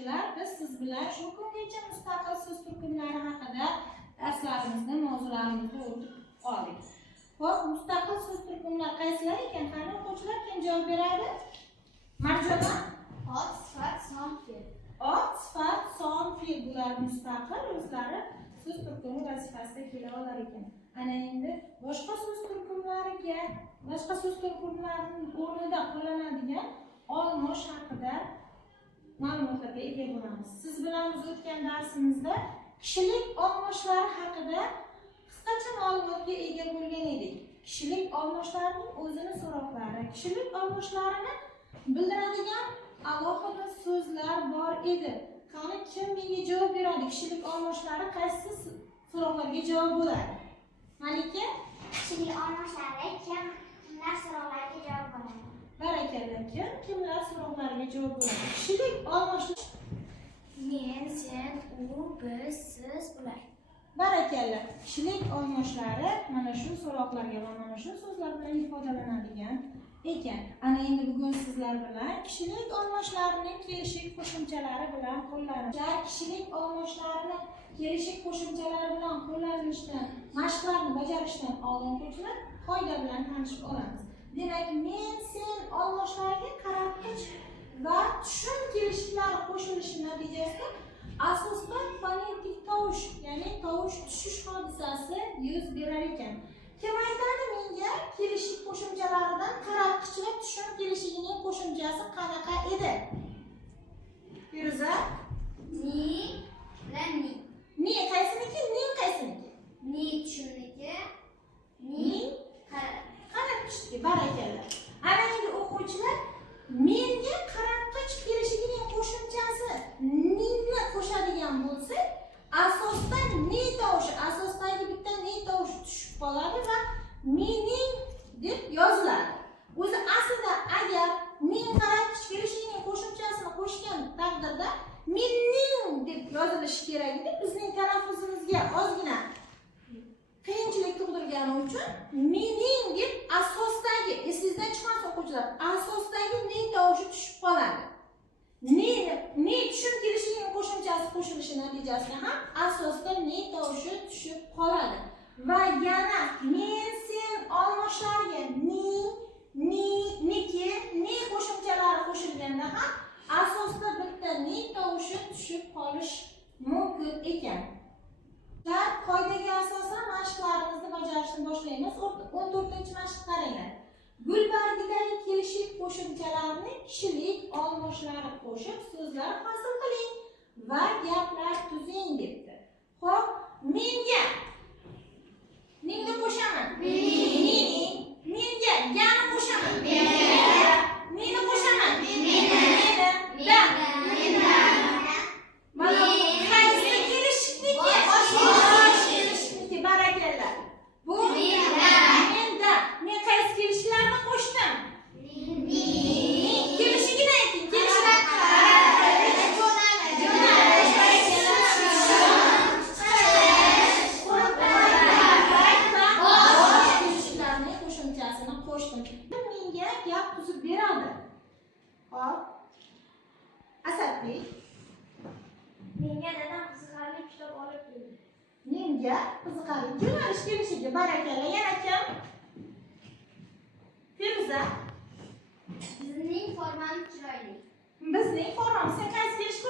o'quvchilar, biz siz bilan shu kungacha mustaqil so'z turkumlari haqida darslarimizni, mavzularimizni o'rganib oldik. Xo'p, mustaqil so'z turkumlar qaysilar ekan? Qani o'quvchilar kim javob beradi? Marjona? Ot, sifat, son, fe'l. Ot, sifat, son, fe'l bular mustaqil o'zlari so'z turkumi vazifasida kela olar ekan. Ana endi boshqa so'z turkumlariga, boshqa so'z turkumlarining o'rnida qo'llanadigan olmosh haqida ma'lumotlarga ega bo'lamiz. Siz bilan biz o'tgan darsimizda kishilik olmoshlari haqida qisqacha ma'lumotga ega bo'lgan edik. Kishilik olmoshlarining o'zini so'roqlari, kishilik olmoshlarini bildiradigan alohida so'zlar bor edi. Qani kim menga javob beradi? Kishilik olmoshlari qaysi so'roqlarga javob bo'ladi? Malika? Kishilik olmoshlari kimlar so'roqlariga javob bo'ladi? Barakalla, kimlar so'roqlariga javob bo'ladi? Kishilik olmoshlar Men, sen, u, biz, siz, ular. Barakalla. Kishilik olmoshlari mana shu so'roqlarga va mana shu so'zlar bilan ifodalanadigan ekan. Ana endi bugun sizlar bilan kishilik olmoshlarining kelishik qo'shimchalari bilan qo'llanishlar, kishilik olmoshlarini kelishik qo'shimchalari bilan qo'llanishdan, mashqlarni bajarishdan oldin o'quvchilar qoida bilan tanishib olamiz. Demak, men, sen olmoshlariga qaratqich va tushum kelishiklari qo'shilishi natijasida asosda fonetik tovush, ya'ni tovush tushish hodisasi yuz berar ekan. Kim aytadi menga kelishik qo'shimchalaridan qaratqich va tushum kelishigining qo'shimchasi qanaqa edi? Feruza? Ni bilan ni. Ni qaysiniki? Ning qaysiniki? Ni tushumniki, Ning qaratqichniki. Barakalla. Ana endi o'quvchilar menga qaratqich kelishigining qo'shimchasi ningni qo'shadigan bo'lsa, asosda ni tovushi, asosdagi bitta ni tovushi tushib qoladi va mening deb yoziladi. O'zi aslida agar ning qaratqich kelishigining qo'shimchasini qo'shgan taqdirda mening deb yozilishi kerak edi. Bizning talaffuzimizga ozgina qiyinchilik tug'dirgani uchun mening deb asosdagi, esingizdan chiqmasin o'quvchilar, asosdagi ni tovushi tushib qoladi. Ni tushum kelishining qo'shimchasi qo'shilishi natijasida ham asosda ni tovushi tushib qoladi. Va yana men, sen olmoshlariga niki, ni qo'shimchalari qo'shilganda ham asosda bitta ni tovushi tushib qolish mumkin ekan. Qoidaga asosan mashqlarimizni bajarishni boshlaymiz. 14-mashq qaranglar. Gulbargidagi kelishik qo'shimchalarni kishilik olmoshlari qo'shib so'zlar hosil qiling va gaplar tuzing debdi. Xo'p, menga ningni qo'shaman. Mening. Menga gani qo'shaman. Meni qo'shaman. Mana qaysi kelishikniki? Kelishikniki barakalla. Bu menda. Men qaysi kelishlarni qo'shdim? Kelishigini ayting. Kelishlar kelishlarning qo'shimchasini qo'shdim. Menga gap tuzib beradi. Hop. Asadbek. Menga dadam qiziqarli kitob olib keldi. Menga qiziqarli yo'nalish kelishiga barakalla. Yana kim? Feruza. Bizning formamiz chiroyli. Bizning formamiz. Sen qaysi kelish